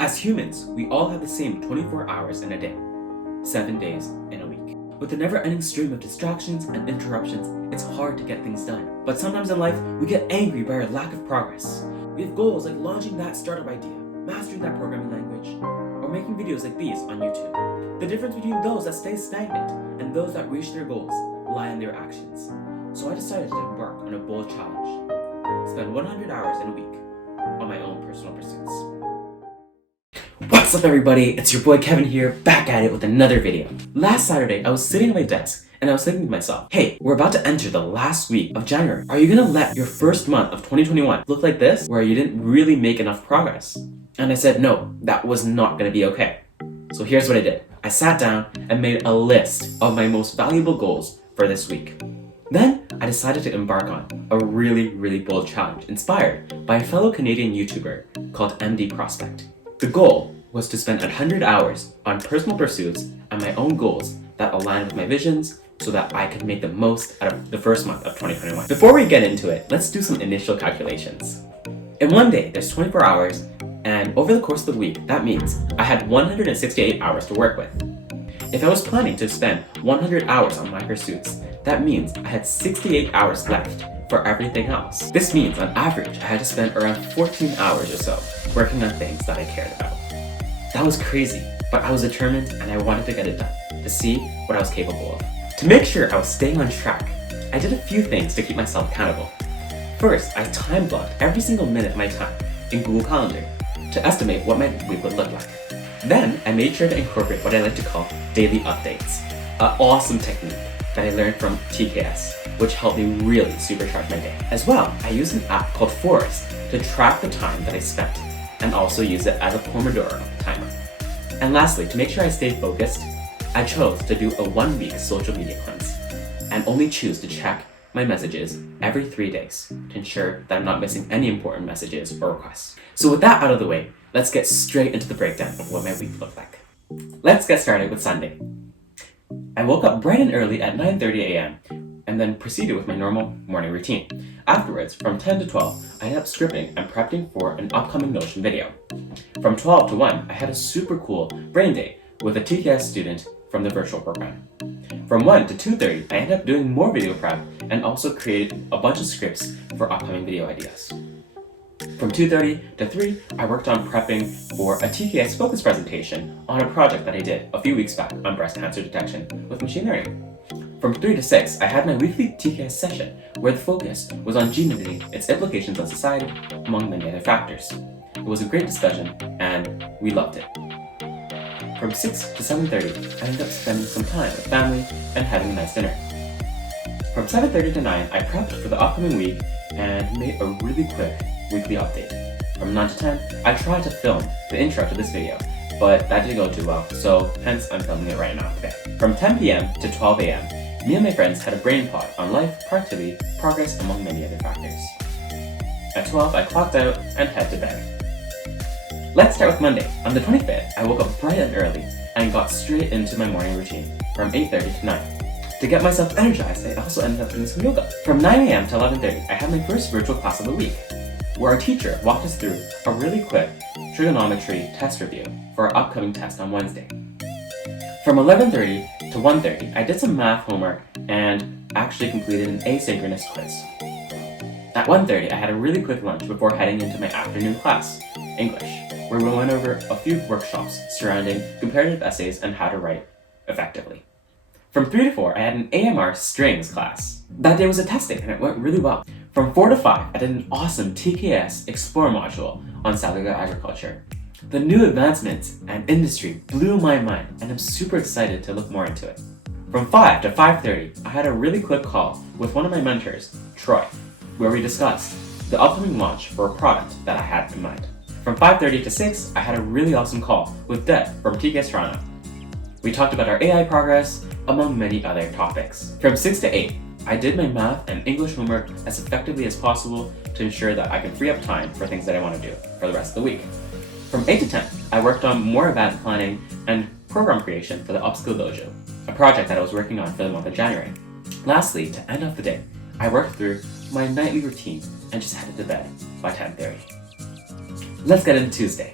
As humans, we all have the same 24 hours in a day, 7 days in a week. With the never-ending stream of distractions and interruptions, it's hard to get things done. But sometimes in life, we get angry by our lack of progress. We have goals like launching that startup idea, mastering that programming language, or making videos like these on YouTube. The difference between those that stay stagnant and those that reach their goals lie in their actions. So I decided to embark on a bold challenge. Spend 100 hours in a week on my own personal pursuits. What's up everybody, it's your boy Kevin here, back at it with another video. Last Saturday, I was sitting at my desk and I was thinking to myself, hey, we're about to enter the last week of January. Are you gonna let your first month of 2021 look like this, where you didn't really make enough progress? And I said, no, that was not gonna be okay. So here's what I did. I sat down and made a list of my most valuable goals for this week. Then I decided to embark on a really bold challenge inspired by a fellow Canadian YouTuber called MDprospect. The goal was to spend 100 hours on personal pursuits and my own goals that align with my visions so that I could make the most out of the first month of 2021. Before we get into it, let's do some initial calculations. In one day, there's 24 hours, and over the course of the week, that means I had 168 hours to work with. If I was planning to spend 100 hours on my pursuits, that means I had 68 hours left for everything else. This means on average, I had to spend around 14 hours or so working on things that I cared about. That was crazy, but I was determined and I wanted to get it done, to see what I was capable of. To make sure I was staying on track, I did a few things to keep myself accountable. First, I time blocked every single minute of my time in Google Calendar to estimate what my week would look like. Then, I made sure to incorporate what I like to call daily updates, an awesome technique that I learned from TKS, which helped me really supercharge my day. As well, I used an app called Forest to track the time that I spent, and also use it as a Pomodoro timer. And lastly, to make sure I stayed focused, I chose to do a 1-week social media cleanse, and only choose to check my messages every 3 days to ensure that I'm not missing any important messages or requests. So with that out of the way, let's get straight into the breakdown of what my week looked like. Let's get started with Sunday. I woke up bright and early at 9:30 a.m. and then proceeded with my normal morning routine. Afterwards, from 10 to 12, I ended up scripting and prepping for an upcoming Notion video. From 12 to 1, I had a super cool brain day with a TKS student from the virtual program. From 1 to 2:30, I ended up doing more video prep and also created a bunch of scripts for upcoming video ideas. From 2:30 to 3, I worked on prepping for a TKS focus presentation on a project that I did a few weeks back on breast cancer detection with machine learning. From 3 to 6, I had my weekly TKS session where the focus was on gene editing, its implications on society, among many other factors. It was a great discussion and we loved it. From 6 to 7:30, I ended up spending some time with family and having a nice dinner. From 7:30 to 9, I prepped for the upcoming week and made a really quick weekly update. From 9 to 10, I tried to film the intro to this video, but that didn't go too well, so hence I'm filming it right now today. From 10 p.m. to 12 a.m., me and my friends had a brain pod on life, productivity, progress, among many other factors. At 12, I clocked out and head to bed. Let's start with Monday. On the 25th, I woke up bright and early and got straight into my morning routine from 8:30 to 9. To get myself energized, I also ended up doing some yoga. From 9 a.m. to 11:30, I had my first virtual class of the week, where our teacher walked us through a really quick trigonometry test review for our upcoming test on Wednesday. From 11:30 to 1:30, I did some math homework and actually completed an asynchronous quiz. At 1:30, I had a really quick lunch before heading into my afternoon class, English, where we went over a few workshops surrounding comparative essays and how to write effectively. From 3 to 4, I had an AMR strings class. That day was a testing and it went really well. From 4 to 5, I did an awesome TKS Explore module on cellular agriculture. The new advancements and industry blew my mind and I'm super excited to look more into it. From 5 to 5:30, I had a really quick call with one of my mentors, Troy, where we discussed the upcoming launch for a product that I had in mind. From 5:30 to 6, I had a really awesome call with Deb from TKS Toronto. We talked about our AI progress, among many other topics. From 6 to 8, I did my math and English homework as effectively as possible to ensure that I can free up time for things that I want to do for the rest of the week. From 8 to 10, I worked on more event planning and program creation for the Upskill Dojo, a project that I was working on for the month of January. Lastly, to end off the day, I worked through my nightly routine and just headed to bed by 10:30. Let's get into Tuesday.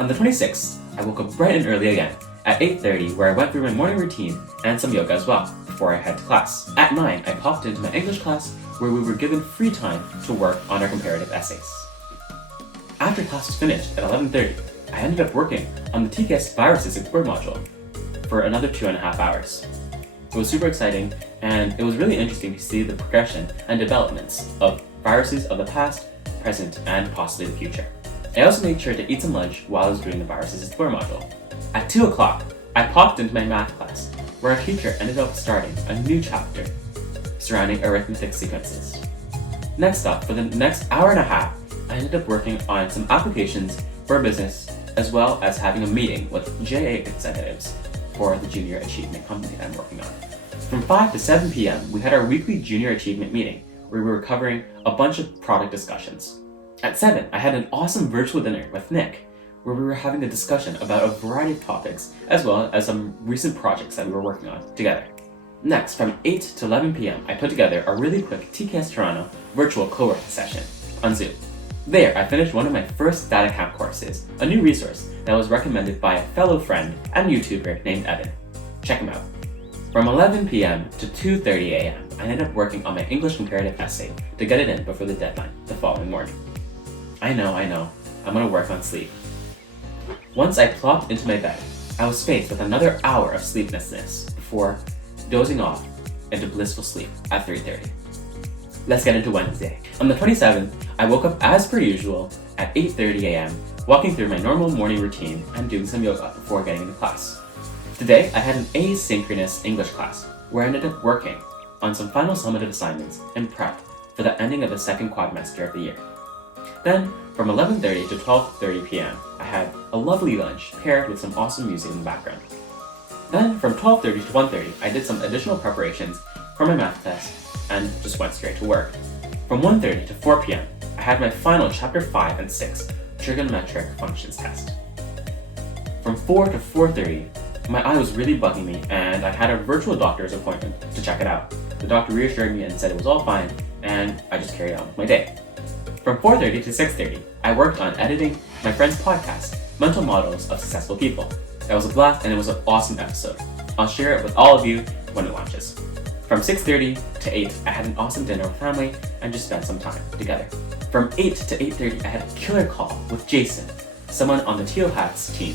On the 26th, I woke up bright and early again at 8:30, where I went through my morning routine and some yoga as well before I head to class. At 9, I popped into my English class where we were given free time to work on our comparative essays. After class was finished at 11:30, I ended up working on the TKS Viruses Explore module for another 2.5 hours. It was super exciting, and it was really interesting to see the progression and developments of viruses of the past, present, and possibly the future. I also made sure to eat some lunch while I was doing the Viruses Explore module. At 2 o'clock, I popped into my math class, where our teacher ended up starting a new chapter surrounding arithmetic sequences. Next up, for the next hour and a half, I ended up working on some applications for a business, as well as having a meeting with JA executives for the Junior Achievement company that I'm working on. From 5 to 7 p.m., we had our weekly Junior Achievement meeting, where we were covering a bunch of product discussions. At 7, I had an awesome virtual dinner with Nick, where we were having a discussion about a variety of topics, as well as some recent projects that we were working on together. Next, from 8 to 11 p.m., I put together a really quick TKS Toronto virtual co-working session on Zoom. There, I finished one of my first data camp courses, a new resource that was recommended by a fellow friend and YouTuber named Evan. Check him out. From 11 p.m. to 2:30 a.m., I ended up working on my English comparative essay to get it in before the deadline the following morning. I know, I'm gonna work on sleep. Once I plopped into my bed, I was faced with another hour of sleeplessness before dozing off into blissful sleep at 3:30. Let's get into Wednesday. On the 27th, I woke up as per usual at 8:30 a.m., walking through my normal morning routine and doing some yoga before getting into class. Today, I had an asynchronous English class where I ended up working on some final summative assignments and prep for the ending of the second quadrimester of the year. Then, from 11:30 to 12:30 p.m., I had a lovely lunch paired with some awesome music in the background. Then, from 12:30 to 1:30, I did some additional preparations for my math test and just went straight to work. From 1:30 to 4 p.m., I had my final Chapter 5 and 6 trigonometric functions test. From 4 to 4:30, my eye was really bugging me and I had a virtual doctor's appointment to check it out. The doctor reassured me and said it was all fine, and I just carried on with my day. From 4:30 to 6:30, I worked on editing my friend's podcast, Mental Models of Successful People. That was a blast and it was an awesome episode. I'll share it with all of you when it launches. From 6:30 to 8, I had an awesome dinner with family and just spent some time together. From 8 to 8:30, I had a killer call with Jason, someone on the Teal Hats team,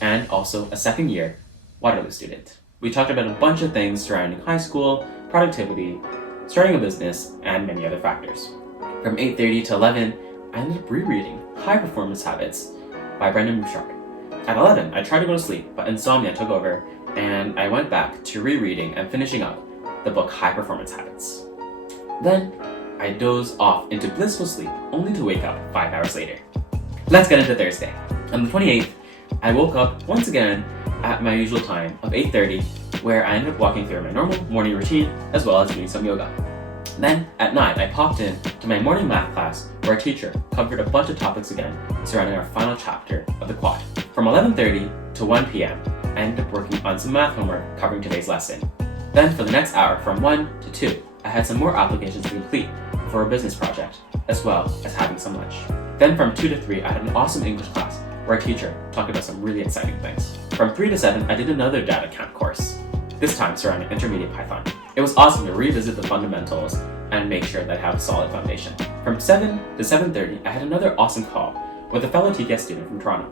and also a second year Waterloo student. We talked about a bunch of things surrounding high school, productivity, starting a business, and many other factors. From 8:30 to 11, I ended up rereading High Performance Habits by Brendan Bouchard. At 11, I tried to go to sleep, but insomnia took over, and I went back to rereading and finishing up the book High Performance Habits. Then, I dozed off into blissful sleep, only to wake up 5 hours later. Let's get into Thursday. On the 28th, I woke up once again at my usual time of 8:30, where I ended up walking through my normal morning routine, as well as doing some yoga. Then, at 9, I popped in to my morning math class, where our teacher covered a bunch of topics again surrounding our final chapter of the quad. From 11:30 to 1 p.m., I ended up working on some math homework covering today's lesson. Then, for the next hour, from 1 to 2, I had some more applications to complete for a business project, as well as having some lunch. Then, from 2 to 3, I had an awesome English class, where our teacher talked about some really exciting things. From 3 to 7, I did another data camp course, this time surrounding intermediate Python. It was awesome to revisit the fundamentals and make sure that I have a solid foundation. From 7 to 7:30, I had another awesome call with a fellow TKS student from Toronto.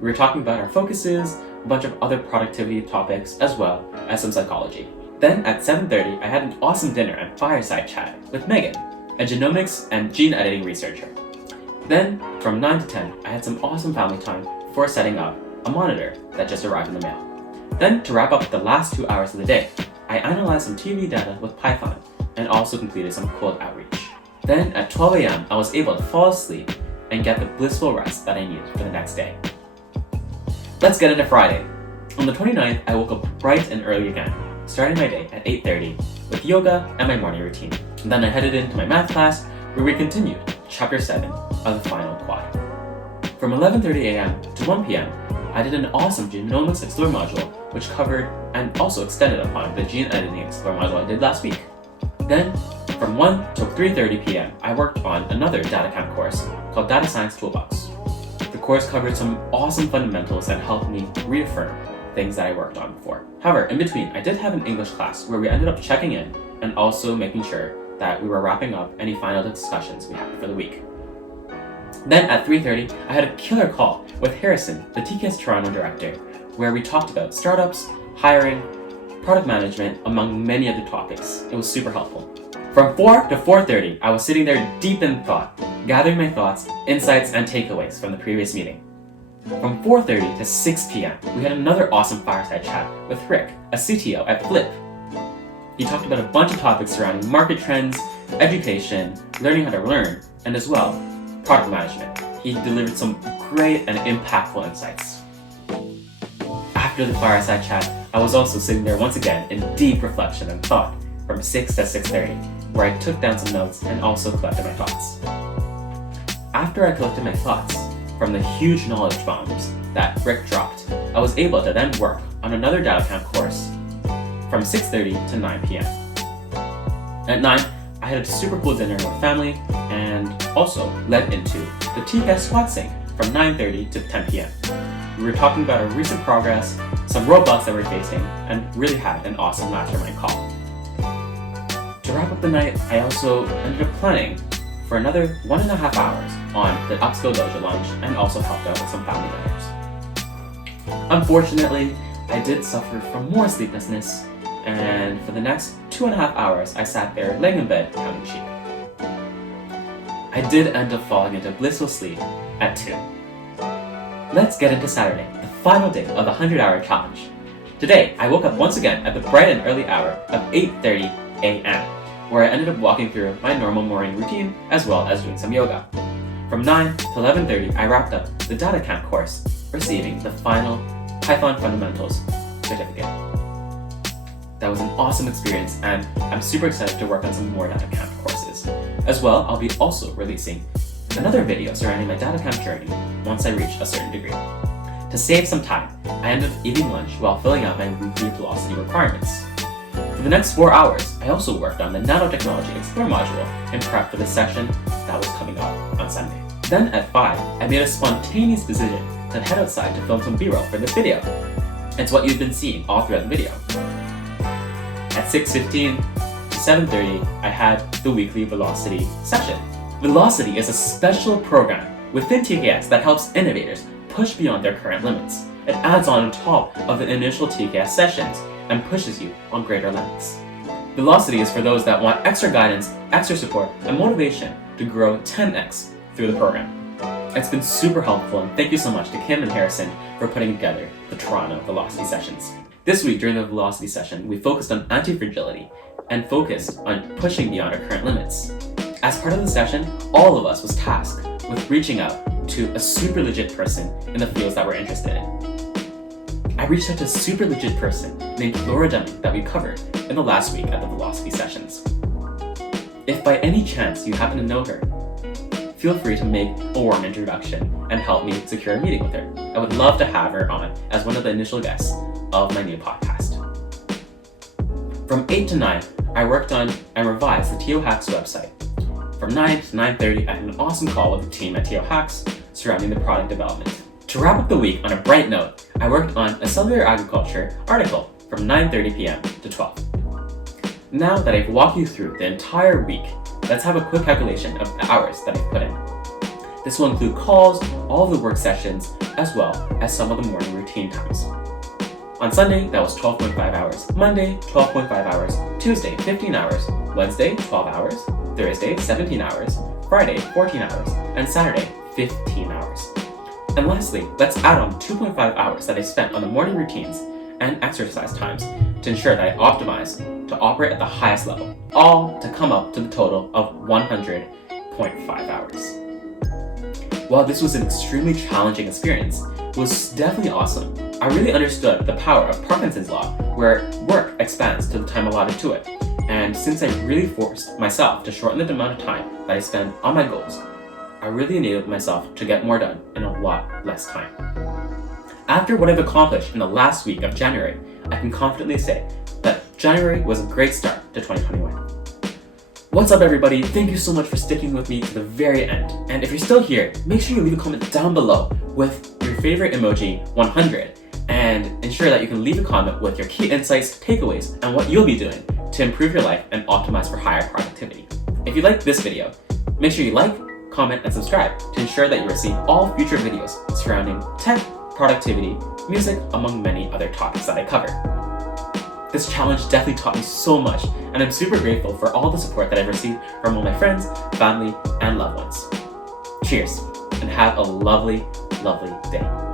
We were talking about our focuses, a bunch of other productivity topics, as well as some psychology. Then at 7:30, I had an awesome dinner and fireside chat with Megan, a genomics and gene editing researcher. Then, from 9 to 10, I had some awesome family time before setting up a monitor that just arrived in the mail. Then, to wrap up the last 2 hours of the day, I analyzed some TV data with Python and also completed some cold outreach. Then, at 12 a.m., I was able to fall asleep and get the blissful rest that I needed for the next day. Let's get into Friday. On the 29th, I woke up bright and early again, starting my day at 8:30 with yoga and my morning routine. And then I headed into my math class, where we continued Chapter 7 of the final quad. From 11:30 a.m. to 1 p.m., I did an awesome Genomics Explore module, which covered and also extended upon the Gene Editing Explore module I did last week. Then, from 1 to 3:30 p.m., I worked on another data camp course called Data Science Toolbox. The course covered some awesome fundamentals that helped me reaffirm things that I worked on before. However, in between, I did have an English class where we ended up checking in and also making sure that we were wrapping up any final discussions we had for the week. Then at 3:30, I had a killer call with Harrison, the TKS Toronto director, where we talked about startups, hiring, product management, among many other topics. It was super helpful. From 4 to 4:30, I was sitting there deep in thought, gathering my thoughts, insights, and takeaways from the previous meeting. From 4:30 to 6 p.m., we had another awesome fireside chat with Rick, a CTO at Flip. He talked about a bunch of topics surrounding market trends, education, learning how to learn, and as well, product management. He delivered some great and impactful insights. After the fireside chat, I was also sitting there once again in deep reflection and thought from 6 to 6:30, where I took down some notes and also collected my thoughts. After I collected my thoughts from the huge knowledge bombs that Rick dropped, I was able to then work on another data camp course from 6:30 to 9 p.m. At 9, I had a super cool dinner with family and also led into the TCAS squad sync from 9:30 to 10 p.m. We were talking about our recent progress, some roadblocks that we're facing, and really had an awesome mastermind call. To wrap up the night, I also ended up planning for another 1.5 hours on the Upskill Dojo lunch and also helped out with some family matters. Unfortunately, I did suffer from more sleeplessness, and for the next 2.5 hours, I sat there laying in bed counting sheep. I did end up falling into blissful sleep at 2. Let's get into Saturday, the final day of the 100-hour challenge. Today, I woke up once again at the bright and early hour of 8:30 a.m., where I ended up walking through my normal morning routine as well as doing some yoga. From 9 to 11:30, I wrapped up the data camp course, receiving the final Python Fundamentals certificate. That was an awesome experience, and I'm super excited to work on some more data camp courses. As well, I'll be also releasing another video surrounding my data camp journey once I reach a certain degree. To save some time, I ended up eating lunch while filling out my weekly velocity requirements. For the next 4 hours, I also worked on the Nanotechnology Explore module in prep for the session that was coming up on Sunday. Then at 5, I made a spontaneous decision to head outside to film some B-roll for this video. It's what you've been seeing all throughout the video. At 6:15 to 7:30, I had the weekly Velocity session. Velocity is a special program within TKS that helps innovators push beyond their current limits. It adds on top of the initial TKS sessions and pushes you on greater limits. Velocity is for those that want extra guidance, extra support, and motivation to grow 10x through the program. It's been super helpful, and thank you so much to Kim and Harrison for putting together the Toronto Velocity sessions. This week during the Velocity session, we focused on anti-fragility and focused on pushing beyond our current limits. As part of the session, all of us was tasked with reaching out to a super legit person in the fields that we're interested in. I reached out to a super legit person named Laura Deming that we covered in the last week at the Velocity sessions. If by any chance you happen to know her, feel free to make a warm introduction and help me secure a meeting with her. I would love to have her on as one of the initial guests of my new podcast. From 8 to 9, I worked on and revised the TO Hacks website. From 9 to 9:30, I had an awesome call with the team at TO Hacks surrounding the product development. To wrap up the week on a bright note, I worked on a cellular agriculture article from 9:30 p.m. to 12. Now that I've walked you through the entire week, let's have a quick calculation of the hours that I've put in. This will include calls, all of the work sessions, as well as some of the morning routine times. On Sunday, that was 12.5 hours. Monday, 12.5 hours. Tuesday, 15 hours. Wednesday, 12 hours. Thursday, 17 hours. Friday, 14 hours. And Saturday, 15 hours. And lastly, let's add on 2.5 hours that I spent on the morning routines and exercise times to ensure that I optimize to operate at the highest level, all to come up to the total of 100.5 hours. While this was an extremely challenging experience, it was definitely awesome. I really understood the power of Parkinson's law, where work expands to the time allotted to it. And since I really forced myself to shorten the amount of time that I spend on my goals, I really enabled myself to get more done in a lot less time. After what I've accomplished in the last week of January, I can confidently say that January was a great start to 2021. What's up, everybody? Thank you so much for sticking with me to the very end. And if you're still here, make sure you leave a comment down below with your favorite emoji 100 and ensure that you can leave a comment with your key insights, takeaways, and what you'll be doing to improve your life and optimize for higher productivity. If you like this video, make sure you like, comment, and subscribe to ensure that you receive all future videos surrounding tech, productivity, music, among many other topics that I cover. This challenge definitely taught me so much, and I'm super grateful for all the support that I've received from all my friends, family, and loved ones. Cheers, and have a lovely, lovely day.